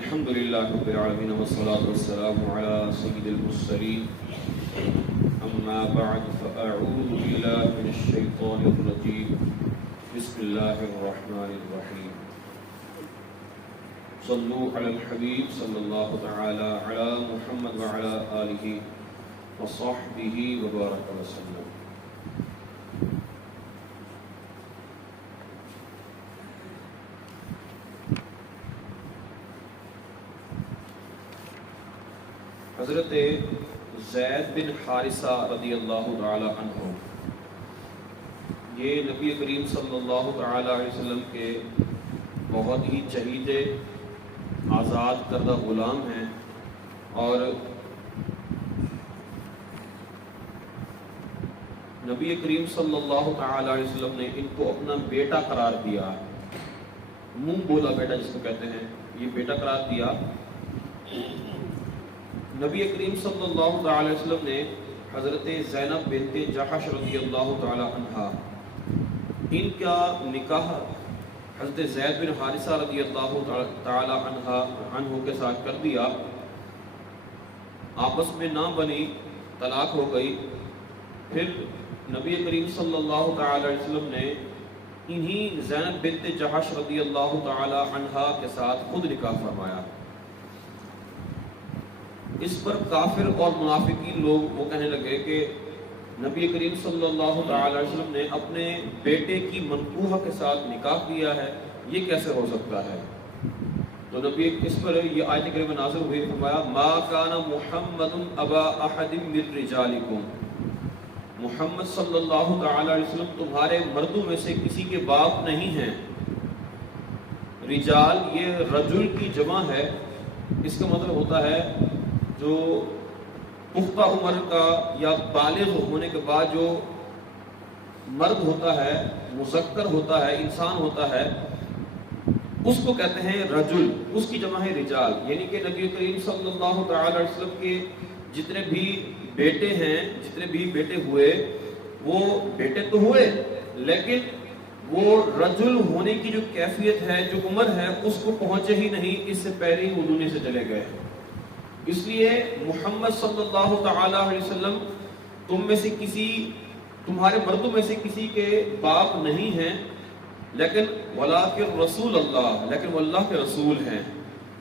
الحمد لله رب العالمين والصلاة والسلام على سيد المرسلين أما بعد فأعوذ بالله من الشيطان الرجيم بسم الله الرحمن الرحيم صلوا على الحبيب صلى الله تعالى على محمد وعلى آله وصحبه وبارك وسلم. حضرت زید بن حارثہ رضی اللہ تعالی عنہ یہ نبی کریم صلی اللہ تعالی علیہ وسلم کے بہت ہی چہیتے آزاد کردہ غلام ہیں، اور نبی کریم صلی اللہ تعالی علیہ وسلم نے ان کو اپنا بیٹا قرار دیا، منہ بولا بیٹا جس کو کہتے ہیں، یہ بیٹا قرار دیا. نبی کریم صلی اللہ تعالی علیہ وسلم نے حضرت زینب بنت جحش رضی اللہ تعالی عنہا ان کا نکاح حضرت زید بن حارثہ رضی اللہ تعالی عنہ کے ساتھ کر دیا. آپس میں نہ بنی، طلاق ہو گئی. پھر نبی کریم صلی اللہ تعالی علیہ وسلم نے انہی زینب بنت جحش رضی اللہ تعالی عنہا کے ساتھ خود نکاح فرمایا. اس پر کافر اور منافقین لوگ وہ کہنے لگے کہ نبی کریم صلی اللہ تعالی علیہ وسلم نے اپنے بیٹے کی منکوحہ کے ساتھ نکاح کیا ہے، یہ کیسے ہو سکتا ہے؟ تو نبی اس پر یہ آیت کریمہ نازل ہوئی، فرمایا ما کان محمد ابا احد من رجالکم، محمد صلی اللہ تعالی علیہ وسلم تمہارے مردوں میں سے کسی کے باپ نہیں ہیں. رجال یہ رجل کی جمع ہے، اس کا مطلب ہوتا ہے جو پختہ عمر کا یا بالغ ہونے کے بعد جو مرد ہوتا ہے، مذکر ہوتا ہے، انسان ہوتا ہے، اس کو کہتے ہیں رجل، اس کی جمع ہے رجال. یعنی کہ نبی کریم صلی اللہ تعالی علیہ وسلم کے جتنے بھی بیٹے ہیں، جتنے بھی بیٹے ہوئے، وہ بیٹے تو ہوئے لیکن وہ رجل ہونے کی جو کیفیت ہے، جو عمر ہے، اس کو پہنچے ہی نہیں، اس سے پہلے ہی وہ دنیا سے چلے گئے. اس لیے محمد صلی اللہ تعالی علیہ وسلم تم میں سے کسی، تمہارے مردوں میں سے کسی کے باپ نہیں ہیں، لیکن ولیکن رسول اللہ، لیکن وہ اللہ کے رسول ہیں.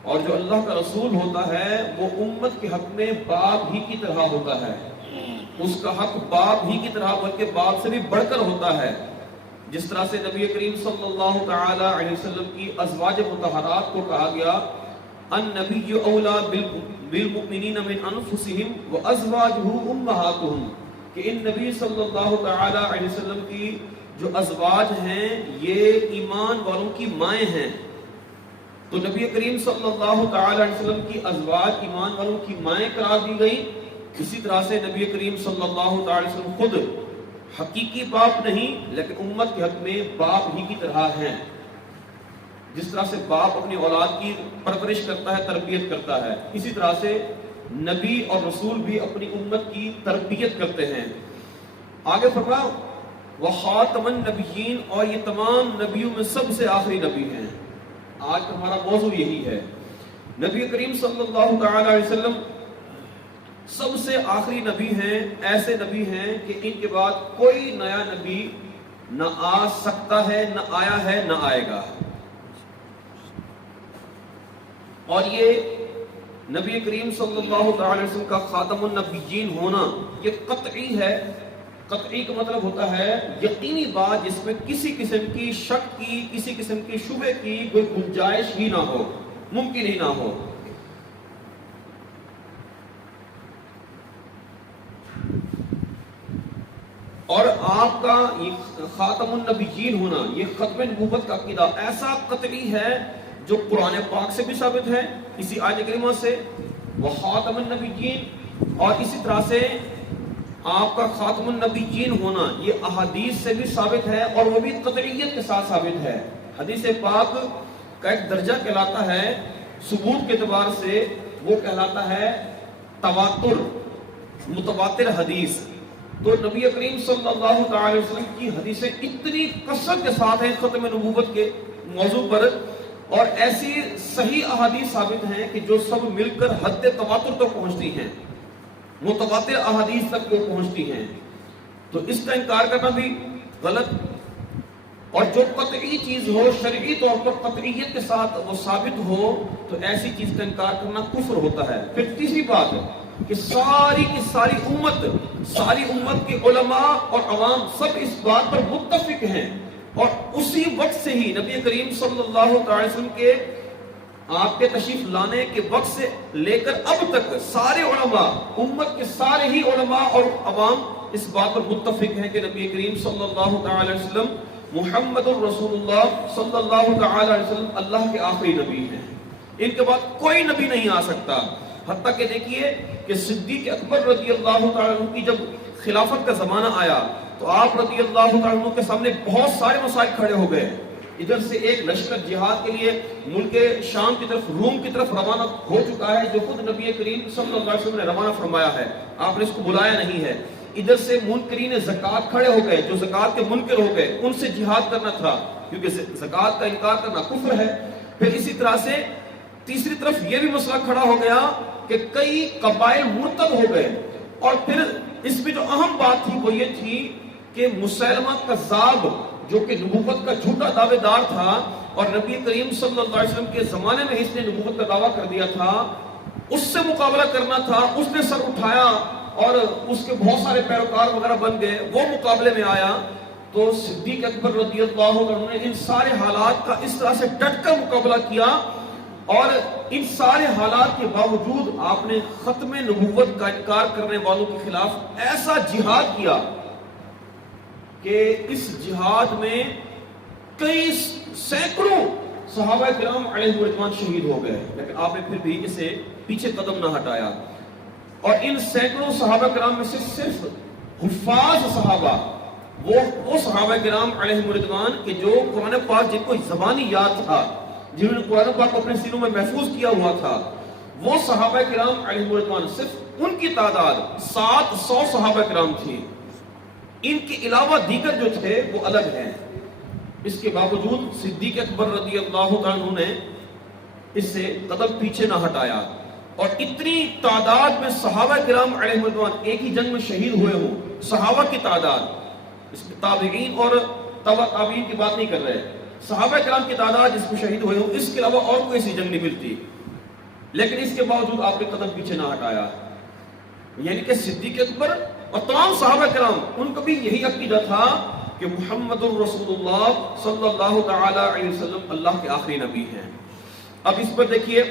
اور جو اللہ کا رسول ہوتا ہے وہ امت کے حق میں باپ ہی کی طرح ہوتا ہے، اس کا حق باپ ہی کی طرح بلکہ باپ سے بھی بڑھ کر ہوتا ہے. جس طرح سے نبی کریم صلی اللہ تعالی علیہ وسلم کی ازواج مطہرات کو کہا گیا النبی اولا بالمؤمنین من انفسہم وازواجہ امہاتہم، کہ ان نبی صلی اللہ تعالی علیہ وسلم کی جو ازواج ہیں یہ ایمان والوں کی مائیں ہیں. تو نبی کریم صلی اللہ تعالی علیہ وسلم کی ازواج ایمان والوں کی مائیں قرار دی گئی. اسی طرح سے نبی کریم صلی اللہ تعالی علیہ وسلم خود حقیقی باپ نہیں لیکن امت کے حق میں باپ ہی کی طرح ہیں. جس طرح سے باپ اپنی اولاد کی پرورش کرتا ہے، تربیت کرتا ہے، اسی طرح سے نبی اور رسول بھی اپنی امت کی تربیت کرتے ہیں. آگے فرمایا وخاتم النبیین، اور یہ تمام نبیوں میں سب سے آخری نبی ہیں. آج کا ہمارا موضوع یہی ہے. نبی کریم صلی اللہ تعالی علیہ وسلم سب سے آخری نبی ہیں، ایسے نبی ہیں کہ ان کے بعد کوئی نیا نبی نہ آ سکتا ہے، نہ آیا ہے، نہ آئے گا. اور یہ نبی کریم صلی اللہ تعالی علیہ وسلم کا خاتم النبیین ہونا یہ قطعی ہے. قطعی کا مطلب ہوتا ہے یقینی بات جس میں کسی قسم کی شک کی، کسی قسم کی شبہ کی کوئی گنجائش ہی نہ ہو، ممکن ہی نہ ہو. اور آپ کا یہ خاتم النبیین ہونا، یہ ختم نبوت کا عقیدہ ایسا قطعی ہے جو قرآن پاک سے بھی ثابت ہے، اسی آیت کریمہ سے وخاتم النبیین، اور اسی طرح سے آپ کا خاتم النبیین ہونا یہ احادیث سے بھی ثابت ہے، اور وہ بھی قطعیت کے ساتھ ثابت ہے. حدیث پاک کا ایک درجہ کہلاتا ہے ثبوت کے اعتبار سے، وہ کہلاتا ہے تواتر، متواتر حدیث. تو نبی کریم صلی اللہ تعالی وسلم کی حدیثیں اتنی کثرت کے ساتھ ہیں ختم نبوت کے موضوع پر اور ایسی صحیح احادیث ثابت ہیں کہ جو سب مل کر حد تواتر تک پہنچتی ہیں، متواتر احادیث تک وہ پہنچتی ہیں، تو اس کا انکار کرنا بھی غلط. اور جو قطعی چیز ہو، شرعی طور پر قطعیت کے ساتھ وہ ثابت ہو، تو ایسی چیز کا انکار کرنا کفر ہوتا ہے. پھر تیسری بات ہے کہ ساری کی ساری امت کے علماء اور عوام سب اس بات پر متفق ہیں، اور اسی وقت سے ہی نبی کریم صلی اللہ علیہ وسلم کے آپ کے تشریف لانے کے وقت سے لے کر اب تک سارے علماء، امت کے سارے ہی علماء اور عوام اس بات پر متفق ہیں کہ نبی کریم صلی اللہ علیہ وسلم محمد الرسول اللہ صلی اللہ علیہ وسلم اللہ کے آخری نبی ہیں. ان کے بعد کوئی نبی نہیں آ سکتا. حتیٰ کہ دیکھیے کہ صدیق اکبر رضی اللہ تعالیٰ عنہ کی جب خلافت کا زمانہ آیا تو آپ رضی اللہ تعالیٰ عنہ کے سامنے بہت سارے مسائل کھڑے ہو گئے. ادھر سے ایک لشکر جہاد کے لیے ملک شام کی طرف، روم کی طرف روانہ ہو چکا ہے، جو خود نبی کریم صلی اللہ علیہ وسلم نے روانہ فرمایا ہے، آپ نے اس کو بلایا نہیں ہے. ادھر سے منکرین زکوٰۃ کھڑے ہو گئے، جو زکوٰۃ کے منکر ہو گئے، ان سے جہاد کرنا تھا کیونکہ زکوٰۃ کا انکار کرنا کفر ہے. پھر اسی طرح سے تیسری طرف یہ بھی مسئلہ کھڑا ہو گیا کہ کئی قبائل مرتد ہو گئے. اور پھر اس میں جو اہم بات تھی وہ یہ تھی کہ مسیلمہ کذاب، جو کہ نبوت کا جھوٹا دعوے دار تھا اور نبی کریم صلی اللہ علیہ وسلم کے زمانے میں اس نے نبوت کا دعویٰ کر دیا تھا، اس سے مقابلہ کرنا تھا. اس نے سر اٹھایا اور اس کے بہت سارے پیروکار وغیرہ بن گئے، وہ مقابلے میں آیا. تو صدیق اکبر رضی اللہ عنہ نے ان سارے حالات کا اس طرح سے ڈٹ کر مقابلہ کیا، اور ان سارے حالات کے باوجود آپ نے ختم نبوت کا انکار کرنے والوں کے خلاف ایسا جہاد کیا کہ اس جہاد میں کئی سینکڑوں صحابہ کرام علیہ رضوان شہید ہو گئے، لیکن آپ نے پھر بھی اسے پیچھے قدم نہ ہٹایا. اور ان سینکڑوں صحابہ کرام میں سے صرف حفاظ صحابہ، وہ صحابہ کرام علیہ رضوان کہ جو قرآن پاک جن کو زبانی یاد تھا، جنہوں نے قرآن پاک اپنے سینوں میں محفوظ کیا ہوا تھا، وہ صحابہ کرام علیہ رضوان صرف ان کی تعداد 700 صحابہ کرام تھی. ان کے علاوہ دیگر جو تھے وہ الگ ہیں. اس کے باوجود صدیق اکبر رضی اللہ عنہ نے اس سے قدم پیچھے نہ ہٹایا. اور اتنی تعداد میں صحابہ کرام علیہ رضوان ایک ہی جنگ میں شہید ہوئے ہوں، صحابہ کی تعداد، اس میں تابعین اور تبع تابعین کی بات نہیں کر رہے، صحابہ کرام کی تعداد جس میں شہید ہوئے ہوں، اس کے علاوہ اور کوئی ایسی جنگ نہیں ملتی. لیکن اس کے باوجود آپ نے قدم پیچھے نہ ہٹایا. یعنی کہ صدیق اکبر اور تمام صحابہ کرام، ان کا بھی یہی عقیدہ تھا کہ محمد الرسول اللہ صلی اللہ تعالی علیہ وسلم اللہ کے آخری نبی ہیں. اب اس پر دیکھیے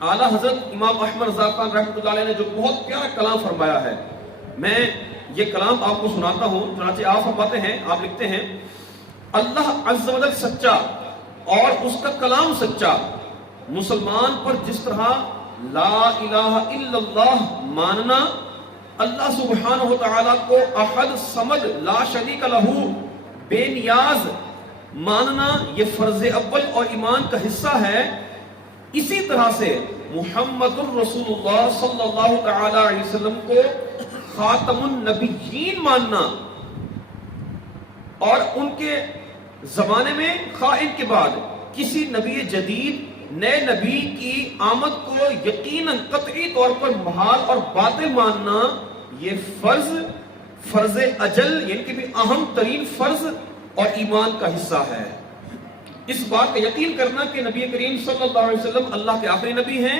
اعلیٰ حضرت امام احمد رضا خان رحمۃ اللہ علیہ نے جو بہت پیارا کلام فرمایا ہے، میں یہ کلام آپ کو سناتا ہوں. چنانچہ آپ فرماتے ہیں، آپ لکھتے ہیں، اللہ عز و جل سچا اور اس کا کلام سچا. مسلمان پر جس طرح لا الہ الا اللہ ماننا، اللہ سبحانہ و تعالیٰ کو احد صمد لا شریک لہ بے نیاز ماننا یہ فرض اول اور ایمان کا حصہ ہے، اسی طرح سے محمد الرسول اللہ صلی اللہ تعالی علیہ وسلم کو خاتم النبیین ماننا، اور ان کے زمانے میں خواہ ان کے بعد کسی نبی جدید نئے نبی کی آمد کو یقیناً قطعی طور پر محال اور باطل ماننا، یہ فرض اجل یعنی کہ بھی اہم ترین فرض اور ایمان کا حصہ ہے. اس بات کا یقین کرنا کہ نبی کریم صلی اللہ علیہ وسلم اللہ کے آخری نبی ہیں،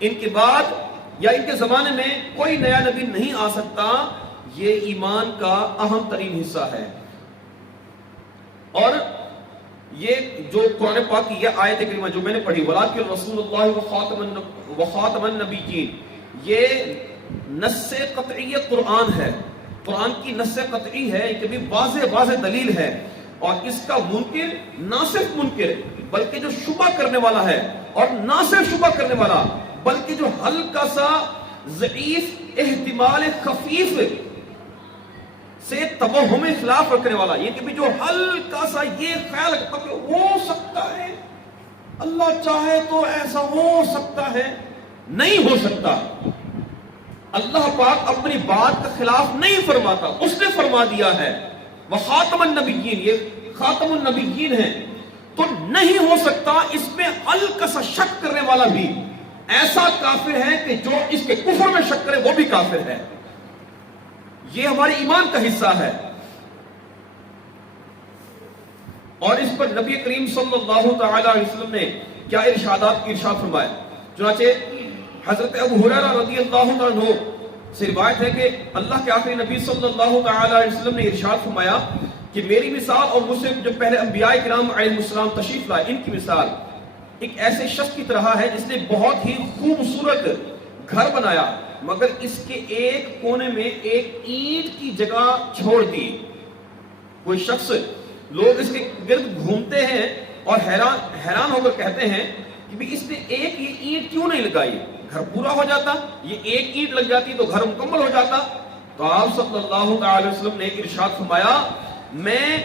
ان کے بعد یا ان کے زمانے میں کوئی نیا نبی نہیں آ سکتا، یہ ایمان کا اہم ترین حصہ ہے. اور یہ جو قرآن پاک کی یہ آیت کریمہ جو میں نے پڑھی، وَلَٰكِن رَسُولُ اللَّهِ وَخَاتَمَ النَّبِيِّينَ، یہ نص قطعی قرآن ہے، قرآن کی نص قطعی ہے، یہ بھی واضح دلیل ہے. اور اس کا منکر نہ صرف منکر بلکہ جو شبہ کرنے والا ہے، اور نہ صرف شبہ کرنے والا بلکہ جو ہلکا سا ضعیف احتمال خفیف سے توہم خلاف رکھنے والا، یہ کہ بھی جو ہلکا سا یہ خیال رکھتا کہ ہو سکتا ہے، اللہ چاہے تو ایسا ہو سکتا ہے، نہیں ہو سکتا. اللہ پاک اپنی بات کا خلاف نہیں فرماتا، اس نے فرما دیا ہے وخاتم النبیین، یہ خاتم النبیین ہیں. تو نہیں ہو سکتا اس میں ہلکا سا شک کرنے والا بھی ایسا کافر ہے کہ جو اس کے کفر میں شک کرے وہ بھی کافر ہے. یہ ہمارے ایمان کا حصہ ہے. اور اس پر نبی کریم صلی اللہ تعالی علیہ وسلم نے کیا ارشاد فرمایا. چنانچہ حضرت ابو ہریرہ رضی اللہ تعالیٰ عنہ سے روایت ہے کہ اللہ کے آخری نبی صلی اللہ تعالی علیہ وسلم نے ارشاد فرمایا کہ میری مثال اور مجھ سے جو پہلے انبیاء کرام علیہ السلام تشریف لائے ان کی مثال ایک ایسے شخص کی طرح ہے جس نے بہت ہی خوبصورت گھر بنایا مگر اس کے ایک کونے میں ایک اینٹ کی جگہ چھوڑ دی. کوئی شخص لوگ اس کے گرد گھومتے ہیں اور حیران ہو کر کہتے ہیں کہ بھی اس نے ایک یہ اینٹ کیوں نہیں لگائی, گھر پورا ہو جاتا, یہ ایک اینٹ لگ جاتی تو گھر مکمل ہو جاتا. تو آپ صلی اللہ تعالی وسلم نے ارشاد فرمایا میں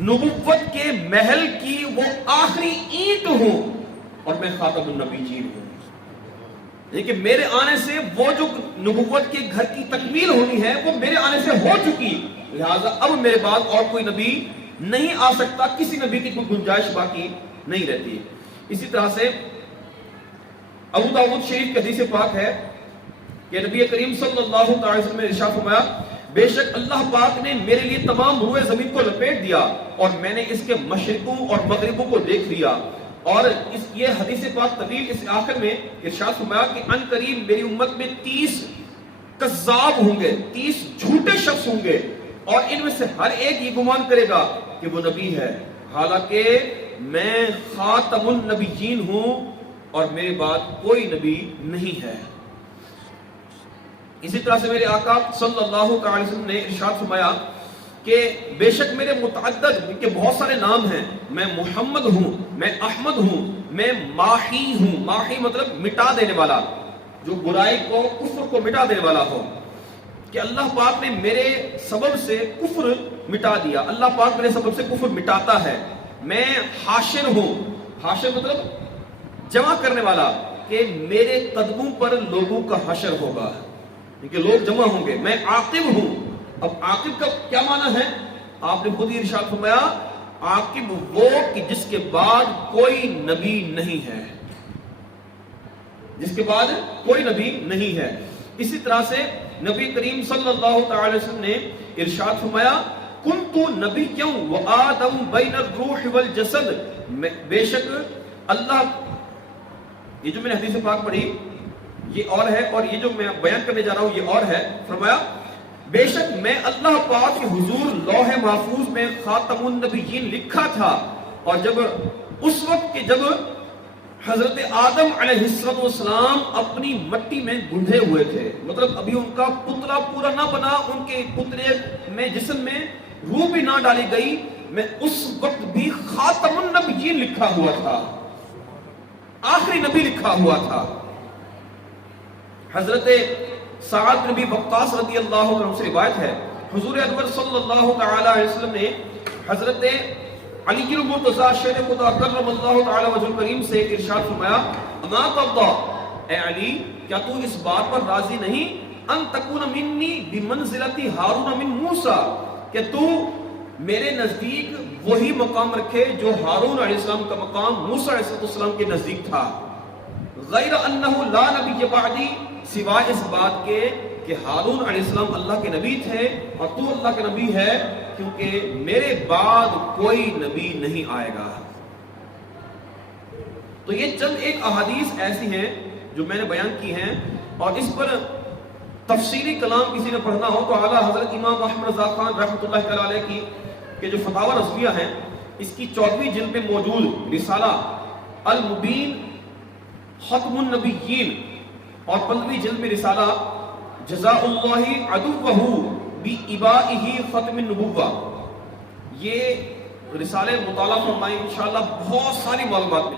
نبوت کے محل کی وہ آخری اینٹ ہوں اور میں خاتم النبیین ہوں. لیکن میرے آنے سے وہ جو نبوت کے گھر کی تکمیل ہونی ہے وہ میرے آنے سے ہو چکی, لہٰذا اب میرے بعد اور کوئی نبی نہیں آ سکتا, کسی نبی کی کوئی گنجائش باقی نہیں رہتی. اسی طرح سے ابو داؤد شریف کے حدیث پاک ہے کہ نبی کریم صلی اللہ تعالی وسلم نے ارشاد فرمایا بے شک اللہ پاک نے میرے لیے تمام روئے زمین کو لپیٹ دیا اور میں نے اس کے مشرقوں اور مغربوں کو دیکھ لیا. اور یہ حدیث پاک طویل اس آخر میں ارشاد فرمایا کہ ان قریب میری امت میں 30 کذاب ہوں گے, 30 جھوٹے شخص ہوں گے اور ان میں سے ہر ایک یہ گمان کرے گا کہ وہ نبی ہے, حالانکہ میں خاتم النبیین ہوں اور میرے بعد کوئی نبی نہیں ہے. اسی طرح سے میرے آقا صلی اللہ علیہ وسلم نے ارشاد فرمایا کہ بے شک میرے متعدد کے بہت سارے نام ہیں, میں محمد ہوں, میں احمد ہوں, میں ماحی ہوں. ماحی مطلب مٹا دینے والا, جو برائی کو کفر کو مٹا دینے والا ہو, کہ اللہ پاک نے میرے سبب سے کفر مٹا دیا, اللہ پاک میرے سبب سے کفر مٹاتا ہے. میں حاشر ہوں, حاشر مطلب جمع کرنے والا, کہ میرے قدموں پر لوگوں کا حشر ہوگا, کہ لوگ جمع ہوں گے. میں عاقب ہوں. اب عاقب کا کیا معنی ہے؟ آپ نے خود ہی ارشاد فرمایا عاقب وہ کہ جس کے بعد کوئی نبی نہیں ہے, جس کے بعد کوئی نبی نہیں ہے. اسی طرح سے نبی کریم صلی اللہ تعالی وسلم نے ارشاد فرمایا کنت نبیّا وآدم بین الروح والجسد, بے شک اللہ, یہ جو میں نے حدیث پاک پڑھی یہ اور ہے اور یہ جو میں بیان کرنے جا رہا ہوں یہ اور ہے. فرمایا بے شک میں اللہ پاک کے حضور لوح محفوظ میں خاتم النبیین لکھا تھا, اور جب اس وقت کہ جب حضرت آدم علیہ السلام اپنی مٹی میں گندھے ہوئے تھے, مطلب ابھی ان کا پتلا پورا نہ بنا, ان کے پتلے میں جسم میں روح بھی نہ ڈالی گئی, میں اس وقت بھی خاتم النبیین لکھا ہوا تھا, آخری نبی لکھا ہوا تھا. حضرت سعد بن ابی وقاص رضی اللہ عنہ سے روایت ہے حضور انور صلی اللہ تعالی علیہ وسلم نے حضرت علی المرتضی شیر خدا کرم اللہ تعالی وجہ کریم سے ارشاد فرمایا اما ترضى, اے علی کیا تو اس بات پر راضی نہیں ان تکون منی بمنزلۃ ہارون من موسیٰ, کہ تو میرے نزدیک وہی مقام رکھے جو ہارون علیہ السلام کا مقام موسیٰ علیہ السلام کے نزدیک تھا. غیر انہ لا نبی بعدی, سوائے اس بات کے کہ ہارون علیہ السلام اللہ کے نبی تھے اور تو اللہ کے نبی ہے, کیونکہ میرے بعد کوئی نبی نہیں آئے گا. تو یہ چند ایک احادیث ایسی ہیں جو میں نے بیان کی ہیں, اور اس پر تفصیلی کلام کسی نے پڑھنا ہو تو اعلیٰ حضرت امام احمد رضا خان رحمۃ اللہ تعالی علیہ کی کہ جو فتاوی رضویہ ہیں اس کی 14ویں جلد میں موجود رسالہ المبین ختم النبیین اور 15ویں جلد میں رسالہ جزاء اللہ عدوہ بإبائہ ختم النبوہ, یہ رسالے مطالعہ فرمائیں, انشاءاللہ بہت ساری معلومات